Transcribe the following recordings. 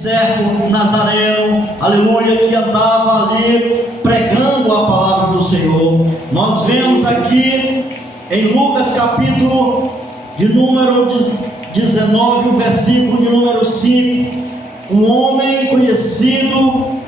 certo Nazareno, aleluia, que andava ali pregando a palavra do Senhor. Nós vemos aqui em Lucas capítulo de número 19, o versículo de número 5, um homem conhecido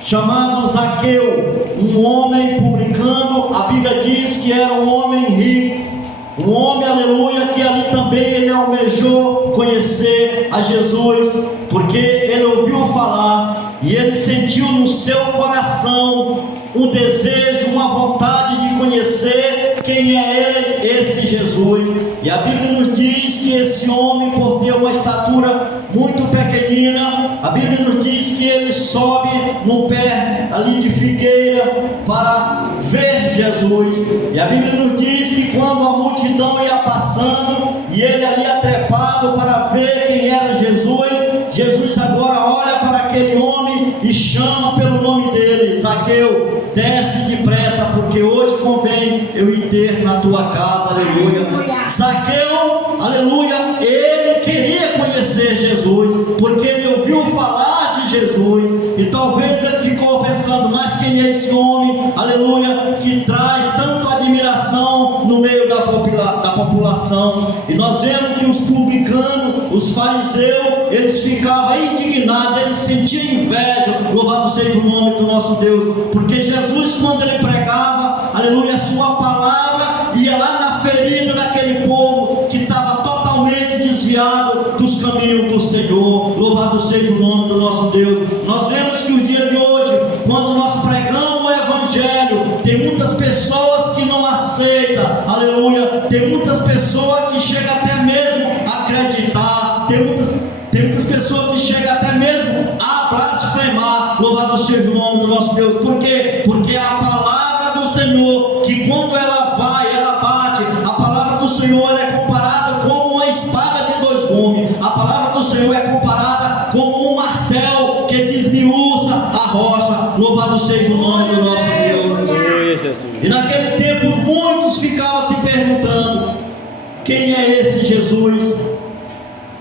chamado Zaqueu, um homem publicano. A Bíblia diz que era um homem rico, um homem, aleluia, que ali também ele almejou conhecer a Jesus, porque ele ouviu falar e ele sentiu no seu coração um desejo, uma vontade de conhecer quem é ele, esse Jesus. E a Bíblia nos diz que esse homem, por ter uma estatura muito pequenina, a Bíblia nos diz que ele sobe no pé ali de figueira para ver Jesus. E a Bíblia nos diz que quando a multidão ia passando e ele ali atrepado para ver quem era Jesus, Jesus agora olha para aquele homem e chama pelo nome dele: Zaqueu, desce depressa, porque hoje convém eu ir ter na tua casa, aleluia. Zaqueu, aleluia, ele queria conhecer Jesus, porque ele ouviu falar de Jesus, e talvez ele ficou pensando: mas quem é esse homem, aleluia, que traz tanta admiração no meio da população? E nós vemos que os publicanos, os fariseus, eles ficavam indignados, eles sentiam inveja, louvado seja o nome do nosso Deus, porque Jesus, quando ele pregava, aleluia, a sua palavra ia lá na ferida daquele povo que estava totalmente desviado dos caminhos do Senhor. Louvado seja o nome do nosso Deus. Nós vemos que o dia de hoje, quando nós pregamos o Evangelho, tem muitas pessoas que não aceitam, aleluia, tem muitas pessoas que chegam até mesmo a acreditar, tem muitas pessoas que chegam até mesmo a blasfemar. Louvado seja o nome do nosso Deus. Por quê? Porque a palavra do Senhor, que quando ela vai, ela bate, a palavra do Senhor ela é comparada como uma espada de dois gumes. A palavra do Senhor é comparada como um martelo que desmiuça a rocha. Louvado seja o nome do nosso Deus. E naquele tempo muitos ficavam se perguntando: quem é esse Jesus?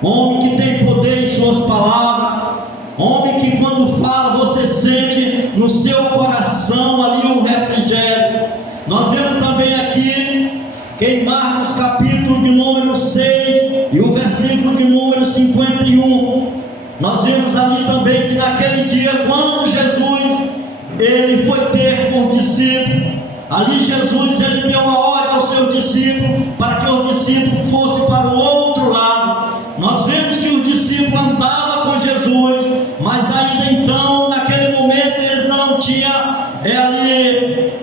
Homem que tem poder em suas palavras, homem que quando fala você sente no seu coração ali um refrigério. Nós vemos também aqui em Marcos capítulo de número 6 e o versículo de número 51, nós vemos ali também que naquele dia, quando Jesus ele foi ter com os discípulos, ali Jesus ele deu uma ordem aos seus discípulos para que os discípulos fossem para o outro lado. Nós vemos que os discípulos andavam com Jesus, mas ainda então, naquele momento, eles não tinham ali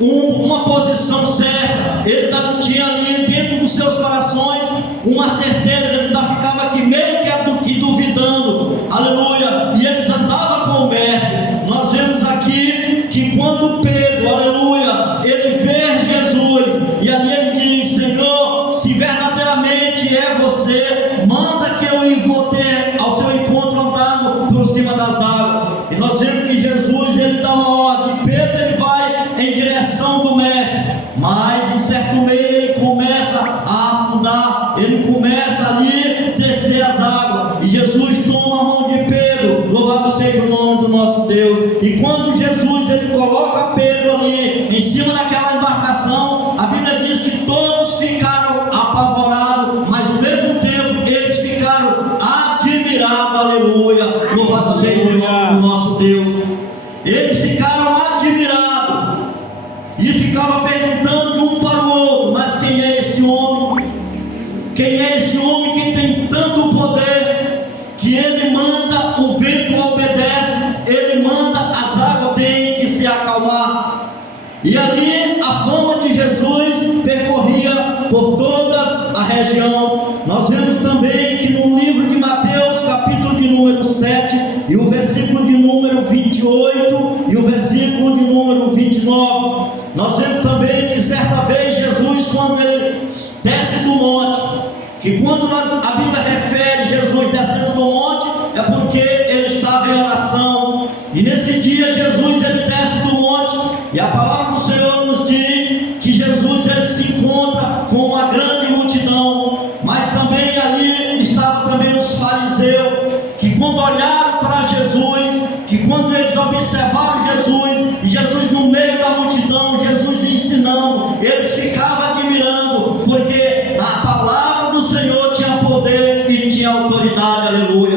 uma posição certa, eles não tinham ali dentro dos seus corações uma certeza, eles ainda ficavam aqui meio que duvidando, aleluia, e eles andavam com o mestre. Nós vemos aqui que quando Pedro, aleluia, ele vê Jesus, e ali ele diz: Senhor, se verdadeiramente é você, manda que eu vou ter ao seu encontro andando por cima das águas. E nós vemos que Jesus ele dá uma ordem, Pedro ele vai em direção do mestre, mas em certo meio ele começa a afundar, ele começa ali a descer as águas, e Jesus toma a mão de Pedro, louvado seja o nome do nosso Deus. E quando Jesus ele coloca Pedro ali em cima daquela embarcação, a Bíblia diz que todos ficaram apavorados, mas ao mesmo tempo eles ficaram admirados, aleluia, louvado seja o nome do nosso Deus. Eles ficaram admirados e ficavam perguntando um para o outro: mas quem é esse homem? Quem é esse homem que tem tanto poder, que ele manda, o vento obedece, ele manda, as águas têm que se acalmar? E ali a fama de Jesus percorria por toda a região. Nós vemos também que no livro de Mateus, capítulo de número 7, e o versículo de número 28 e o versículo de número 29, nós vemos também que certa vez Jesus, quando ele desce do monte, que quando a Bíblia refere Jesus descendo do monte, é porque ele estava em oração. E nesse dia Jesus ele desce do monte, e a palavra do Senhor nos diz que Jesus ele se encontra com uma grande multidão, mas também ali estavam também os fariseus, que quando olharam para Jesus, que quando eles observaram Jesus, e Jesus no meio da multidão, Jesus ensinando, eles ficavam admirando, porque a palavra do Senhor tinha poder e tinha autoridade, aleluia.